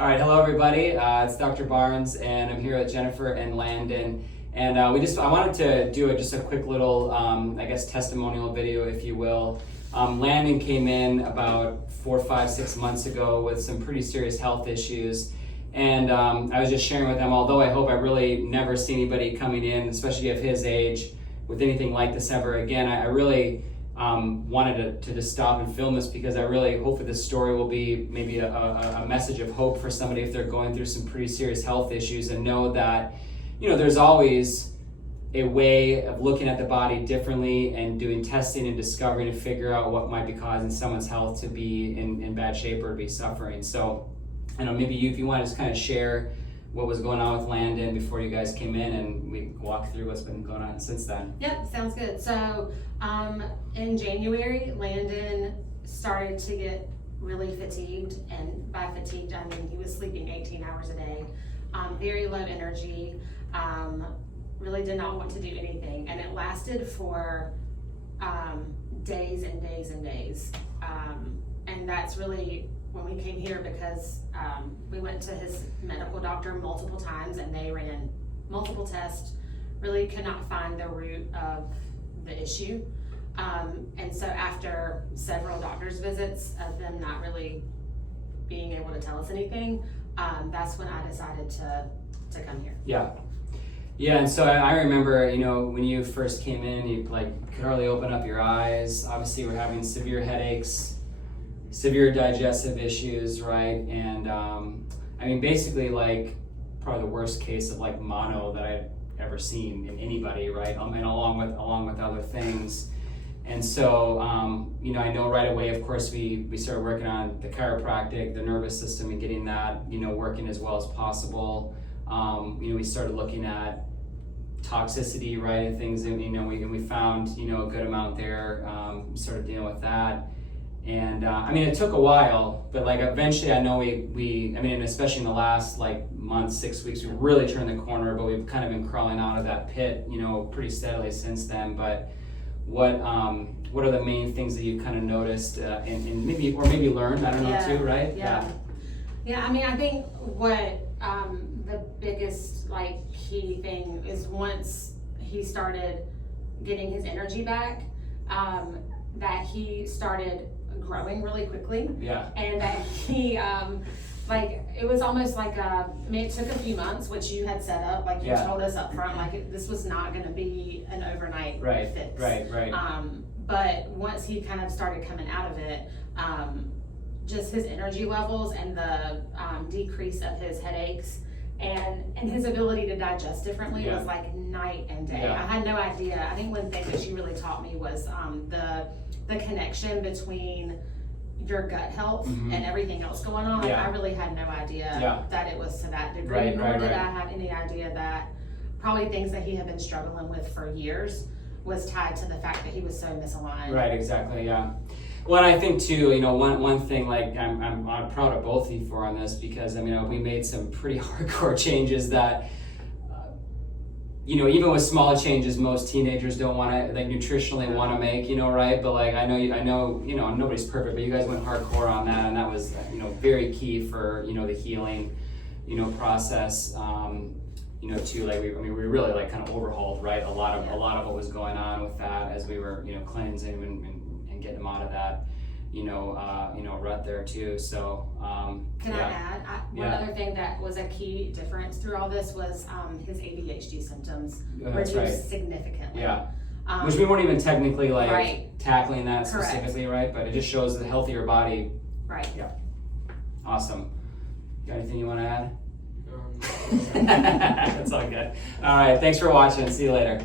All right, hello everybody. It's Dr. Barnes, and I'm here with Jennifer and Landon. And I wanted to do just a quick little, testimonial video, if you will. Landon came in about 4, 5, 6 months ago with some pretty serious health issues. And I was just sharing with them, although I hope I really never see anybody coming in, especially of his age, with anything like this ever again. I really wanted to just stop and film this because I really hope that this story will be maybe a message of hope for somebody if they're going through some pretty serious health issues, and know that, there's always a way of looking at the body differently and doing testing and discovering to figure out what might be causing someone's health to be in bad shape or to be suffering. So, maybe if you want to just kind of share what was going on with Landon before you guys came in, and we walk through what's been going on since then. Yep, sounds good. So in January, Landon started to get really fatigued, and by fatigued I mean he was sleeping 18 hours a day, very low energy, really did not want to do anything, and it lasted for days and days and days, and that's really when we came here, because we went to his medical doctor multiple times and they ran multiple tests, really could not find the root of the issue. And so after several doctor's visits of them not really being able to tell us anything, that's when I decided to come here. Yeah, and so I remember, when you first came in, you could hardly open up your eyes. Obviously, we're having severe headaches, severe digestive issues, right? And basically probably the worst case of mono that I've ever seen in anybody, right? And along with other things. And so I know right away, of course, we started working on the chiropractic, the nervous system, and getting that working as well as possible. We started looking at toxicity, right, and things, and we found a good amount there. Started dealing with that. And it took a while, but eventually I know we especially in the last month, 6 weeks, we really turned the corner, but we've kind of been crawling out of that pit, pretty steadily since then. But what are the main things that you've kind of noticed and maybe learned, I don't know, too, right? Yeah, I think what the biggest key thing is, once he started getting his energy back, that he started growing really quickly. Yeah. And that he it was almost it took a few months, which you had set up, you told us up front, this was not going to be an overnight fix. Right. But once he kind of started coming out of it, just his energy levels and the decrease of his headaches and his ability to digest differently was night and day. I had no idea. I think one thing that she really taught me was the connection between your gut health and everything else going on. I really had no idea that it was to that degree, nor did I have any idea that probably things that he had been struggling with for years was tied to the fact that he was so misaligned. Right, exactly, yeah. Well, and I think too, one thing I'm proud of both of you for on this, because we made some pretty hardcore changes that even with small changes, most teenagers don't want to nutritionally want to make, right? But I know nobody's perfect, but you guys went hardcore on that, and that was very key for the healing process. Too, we really kind of overhauled, right, a lot of what was going on with that as we were cleansing and getting them out of that rut there too. So can I add one other thing that was a key difference through all this was his ADHD symptoms reduced significantly. Which we weren't even technically tackling that Correct. Specifically, right? But it just shows the healthier body. Right. Yeah. Awesome. Got anything you want to add? That's all good. All right. Thanks for watching. See you later.